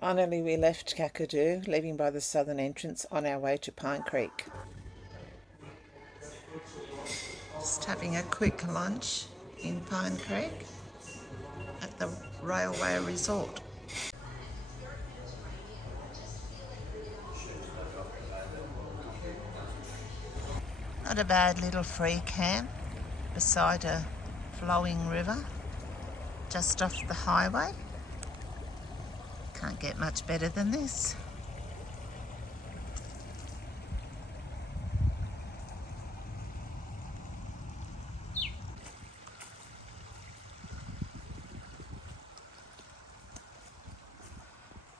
Finally we left Kakadu, leaving by the southern entrance on our way to Pine Creek. Just having a quick lunch in Pine Creek at the Railway Resort. Not a bad little free camp beside a flowing river just off the highway. Can't get much better than this.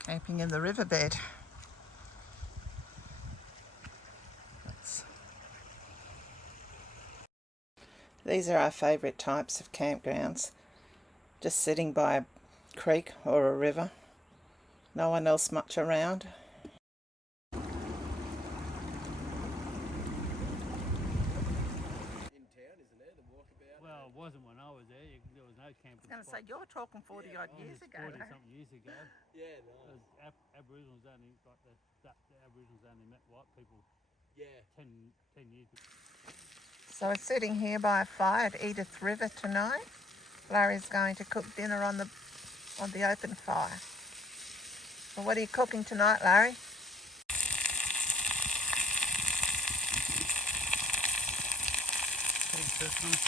Camping in the riverbed. These are our favourite types of campgrounds. Just sitting by a creek or a river. No one else much around. Well, it wasn't when I was there. There was no camping. I was going to say, you're talking 40 odd years ago. 40 something years ago. Yeah, no. Aboriginals only, like the Aboriginals only met white people. Yeah. 10 years ago. So we're sitting here by a fire at Edith River tonight. Larry's going to cook dinner on the open fire. Well, what are you cooking tonight, Larry? Pig Christmas,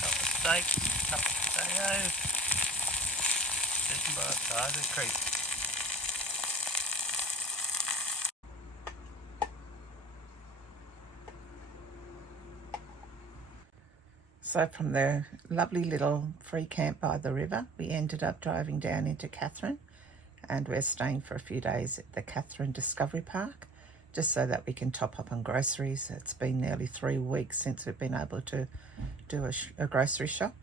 couple of steaks, couple of potatoes, sitting by the side of the creek. So from the lovely little free camp by the river, we ended up driving down into Katherine, and we're staying for a few days at the Katherine Discovery Park, just so that we can top up on groceries. It's been nearly 3 weeks since we've been able to do a grocery shop.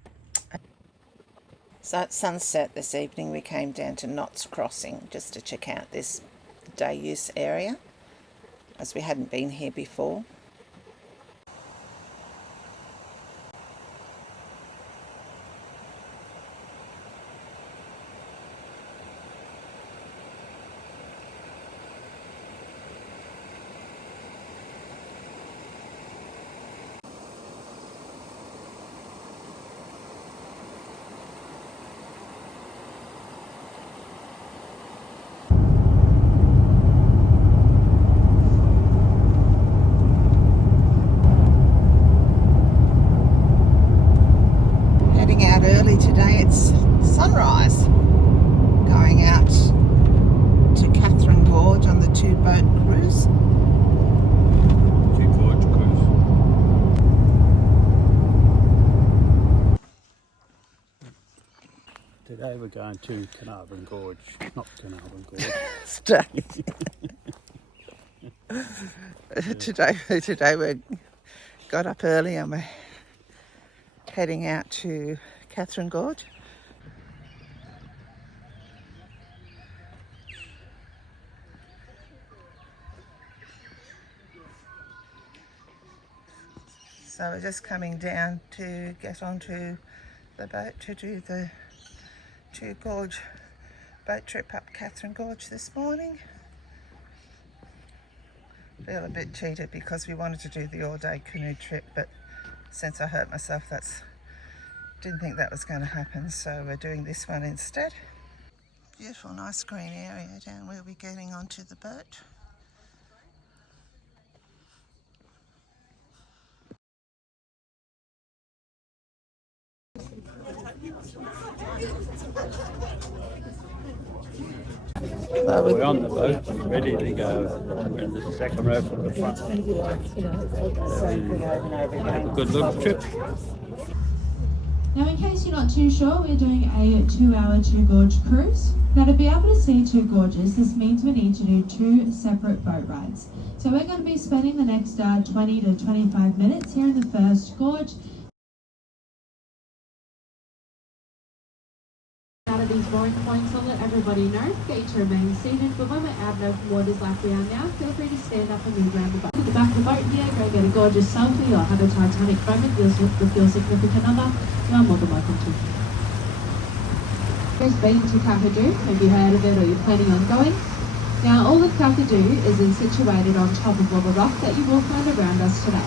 So at sunset this evening we came down to Knott's Crossing just to check out this day use area, as we hadn't been here before. Early today, it's sunrise. Going out to Katherine Gorge on the 2-boat cruise. 2 Gorge cruise. Today we're going to Katherine Gorge, not Katherine Gorge. Today we got up early and we're heading out to Katherine Gorge. So we're just coming down to get onto the boat to do the 2 Gorge boat trip up Katherine Gorge this morning. Feel a bit cheated because we wanted to do the all-day canoe trip, but since I hurt myself, didn't think that was going to happen, so we're doing this one instead. Beautiful, nice green area down where we're getting onto the boat. We're on the boat, ready to go. We're in the second row from the front. Have a good little trip. Now, in case you're not too sure, we're doing a 2-hour 2 Gorge cruise. Now, to be able to see 2 gorges, this means we need to do 2 separate boat rides. So we're going to be spending the next 20 to 25 minutes here in the first gorge. Out of these mooring points, I'll let everybody know, get you to remain seated, but when we're out in open waters like we are now, feel free to stand up and move around the boat. At the back of the boat here, go get a gorgeous selfie or have a Titanic moment with your significant other. You are more than welcome to. First been to Kakadu, have you heard of it or you're planning on going? Now all of Kakadu is situated on top of all the rock that you will find around us today.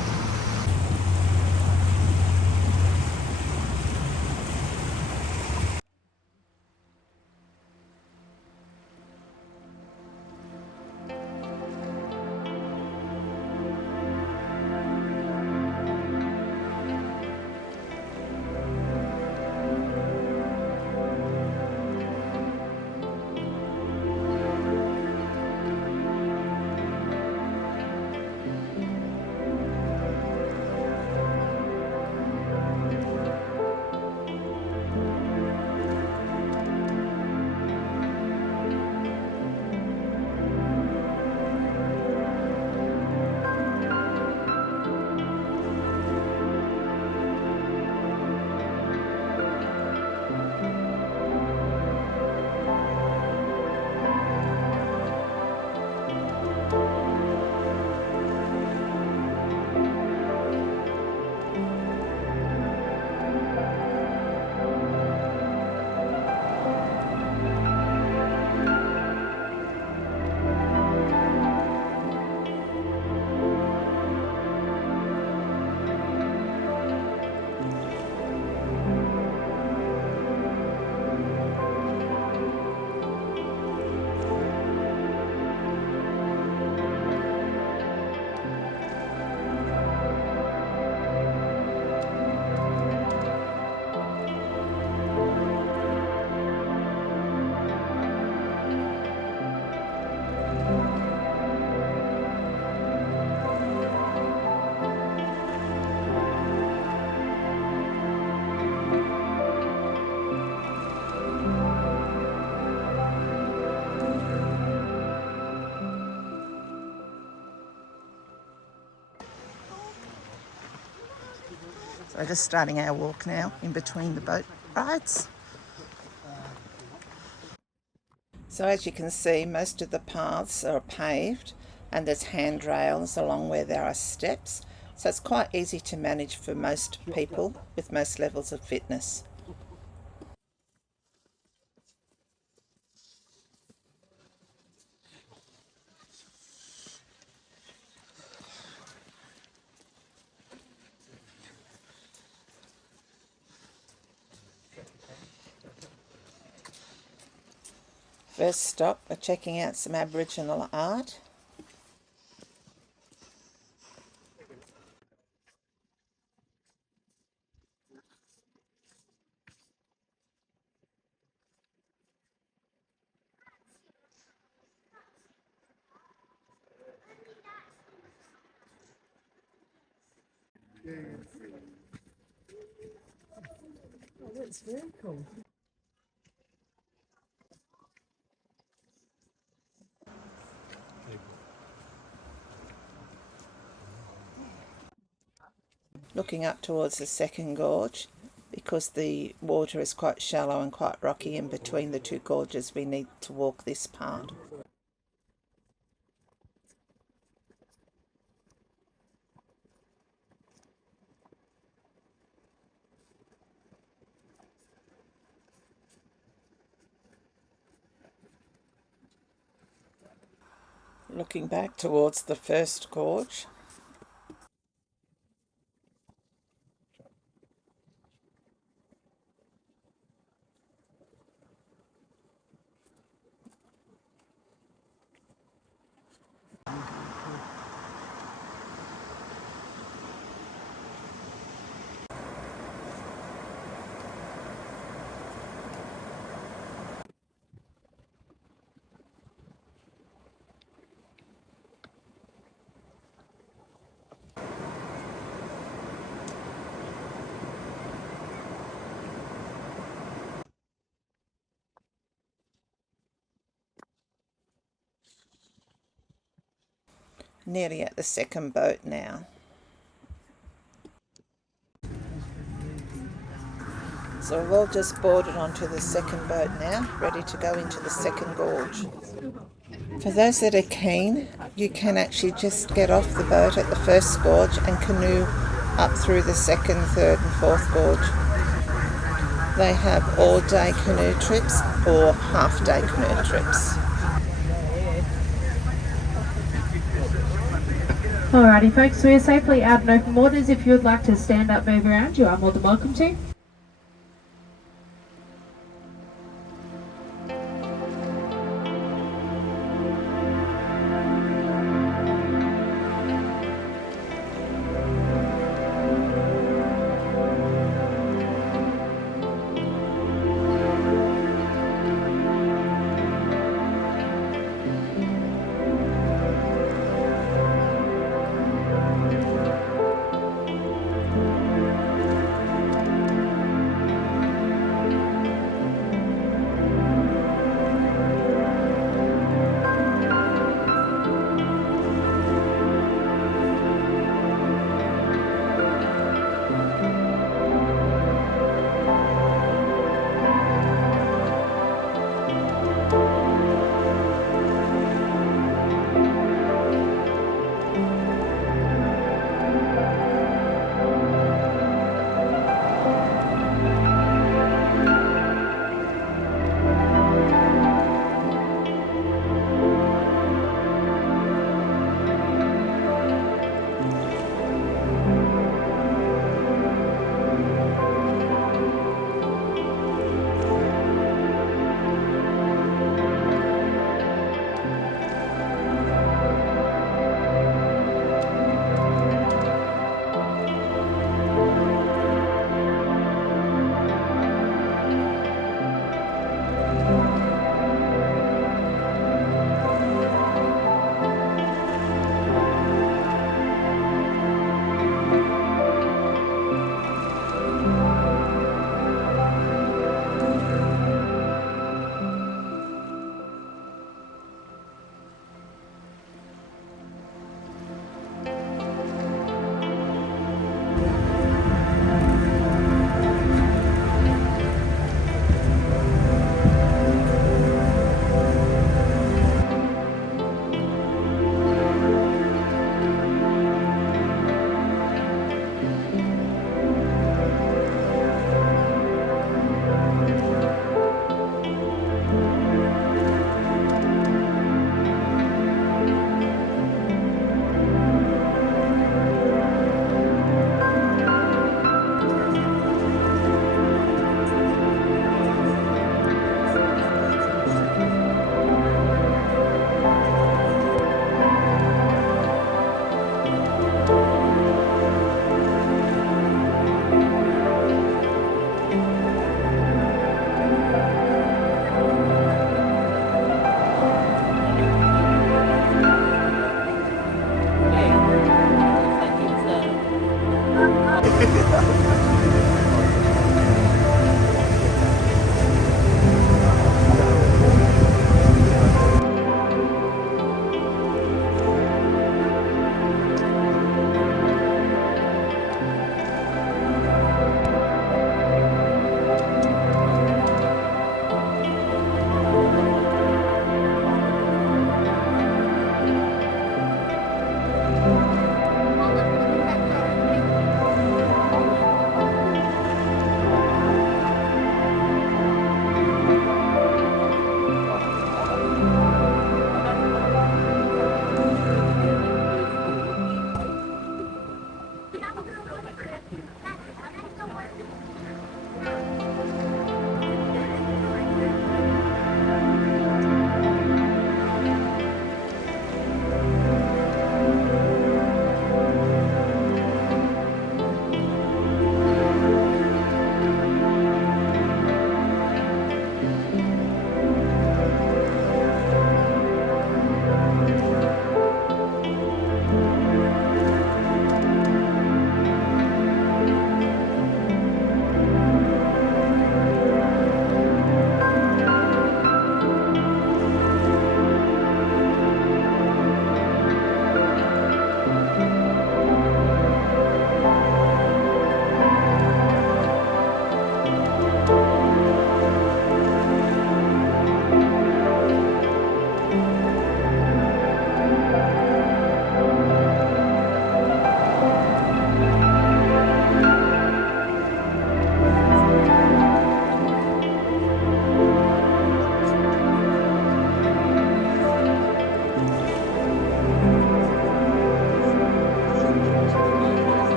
So just starting our walk now in between the boat rides. So as you can see, most of the paths are paved and there's handrails along where there are steps. So it's quite easy to manage for most people with most levels of fitness. First stop, we're checking out some Aboriginal art. Oh, that's very cool. Looking up towards the second gorge, because the water is quite shallow and quite rocky in between the two gorges, we need to walk this part. Looking back towards the first gorge. Nearly at the second boat now. So we've all just boarded onto the second boat now, ready to go into the second gorge. For those that are keen, you can actually just get off the boat at the first gorge and canoe up through the second, third and fourth gorge. They have all-day canoe trips or half-day canoe trips. Alrighty folks, so we're safely out in open waters. If you would like to stand up, move around, you are more than welcome to.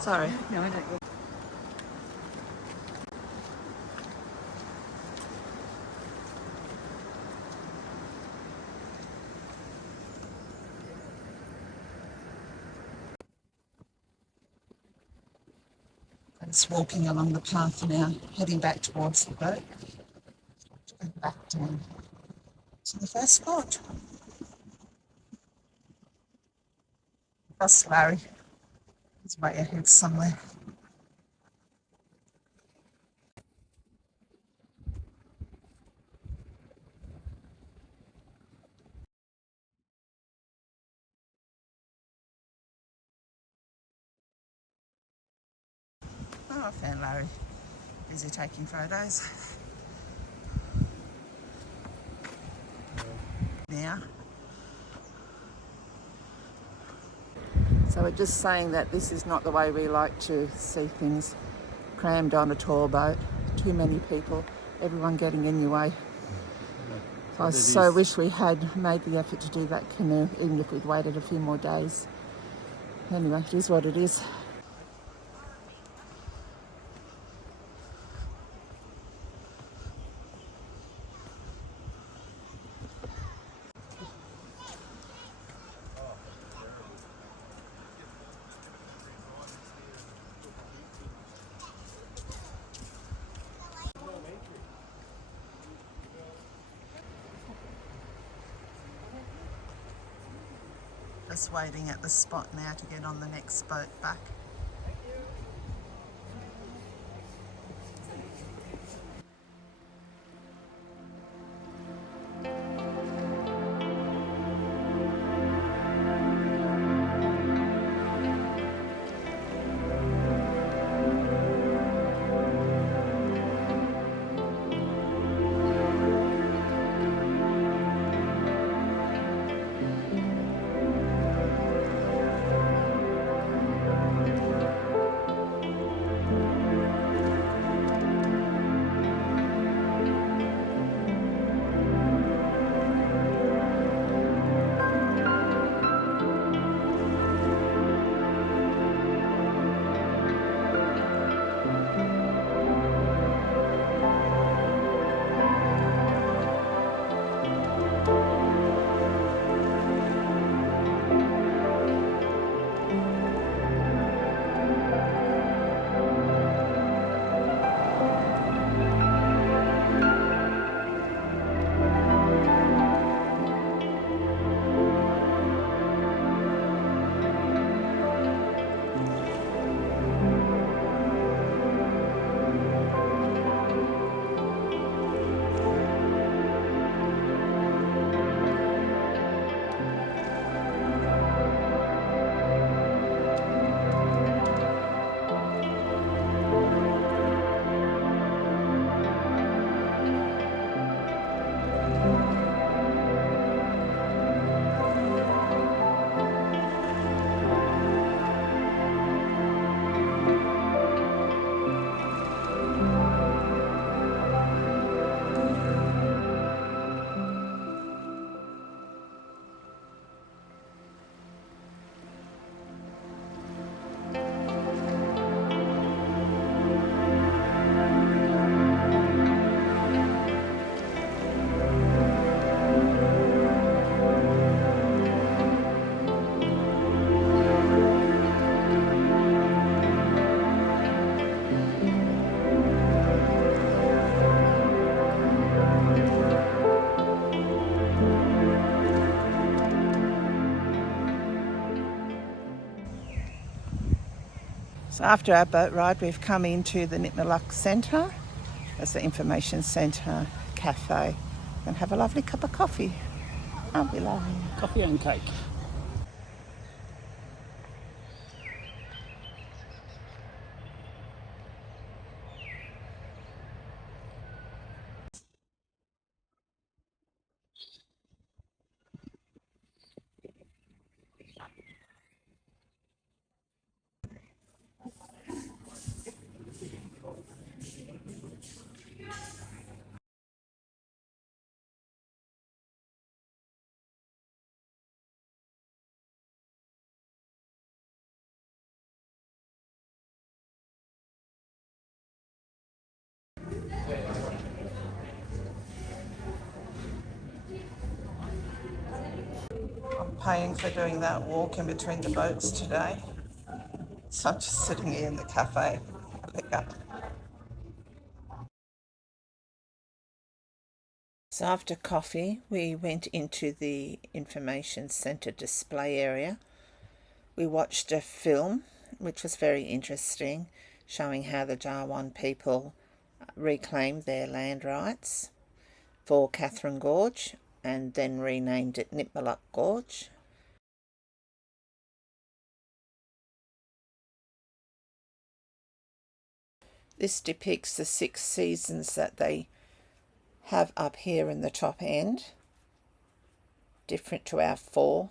Sorry. No, I don't. I'm just walking along the path now, heading back towards the boat. Going back down to the first spot. That's Larry. He's way ahead somewhere. Oh, I found Larry. Busy taking photos. Now. So we're just saying that this is not the way we like to see things crammed on a tall boat. Too many people, everyone getting in your way. I so wish we had made the effort to do that canoe, even if we'd waited a few more days. Anyway, it is what it is. Just waiting at the spot now to get on the next boat back. So after our boat ride, we've come into the Nitmuluk Centre. That's the information centre cafe. And have a lovely cup of coffee. Aren't we lovely? Coffee and cake. I'm paying for doing that walk in between the boats today. So I'm just sitting here in the cafe. Pick up. So after coffee, we went into the information centre display area. We watched a film, which was very interesting, showing how the Jawan people reclaimed their land rights for Katherine Gorge and then renamed it Nitmuluk Gorge. This depicts the 6 seasons that they have up here in the top end, different to our 4.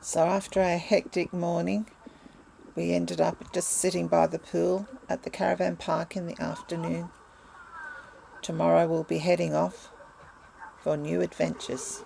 So after a hectic morning, we ended up just sitting by the pool at the caravan park in the afternoon. Tomorrow we'll be heading off for new adventures.